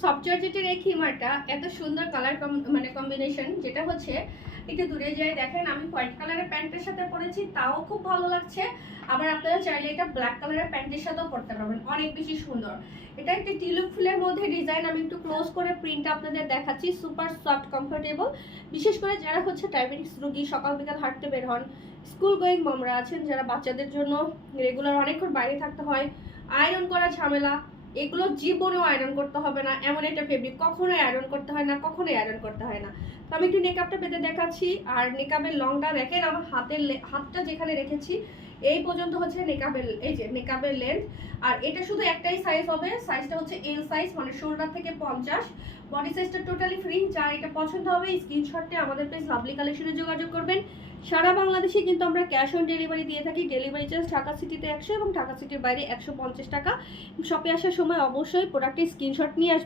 Soft জর্জেটের এই খিমারটা এত সুন্দর কালার মানে কম্বিনেশন, যেটা হচ্ছে একটু দূরে যায় দেখেন আমি হোয়াইট কালারের প্যান্টের সাথে পরেছি, তাও খুব ভালো লাগছে। আবার আপনারা চাইলে এটা ব্ল্যাক কালারের প্যান্টের সাথেও পরতে পারবেন, অনেক বেশি সুন্দর। এটা একটা টিউলিপ ফুলের মধ্যে ডিজাইন, আমি একটু ক্লোজ করে প্রিন্টটা আপনাদের দেখাচ্ছি। সুপার সফট কমফোর্টেবল, বিশেষ করে যারা হচ্ছে ডায়াবেটিস রোগী, সকাল বিকাল হাঁটতে বের হন, স্কুল গোয়িং মমরা আছেন, যারা বাচ্চাদের জন্য রেগুলার অনেকক্ষণ বাইরে থাকতে হয়, আয়রন করা ঝামেলা, এগুলো জীবনেও আয়রন করতে হবে না এমন একটা ফেব্রিক, কখনোই আয়রন করতে হয় না, কখনোই আয়রন করতে হয় না। তো আমি একটু নেকআপটা পেতে দেখাচ্ছি। আর নেকআপের লংটা দেখেন, আমার হাতটা যেখানে রেখেছি এই পর্যন্ত হচ্ছে নেকআপের, এই যে নেকআপের লেন্থ। আর এটা শুধু একটাই সাইজ হবে, সাইজটা হচ্ছে এল সাইজ, মানে 16 থেকে 50। বডি সাইজটা টোটালি ফ্রি। যার এটা পছন্দ হবে স্ক্রিনশটে আমাদের পেজ লাভলি কালেকশনে যোগাযোগ করবেন। সারা বাংলাদেশে কিন্তু আমরা ক্যাশ অন ডেলিভারি দিয়ে থাকি। ডেলিভারি চার্জ ঢাকা সিটিতে 100 এবং ঢাকা সিটির বাইরে 150 টাকা। শপে আসার সময় অবশ্যই প্রোডাক্টের স্ক্রিনশট নিয়ে আসবেন।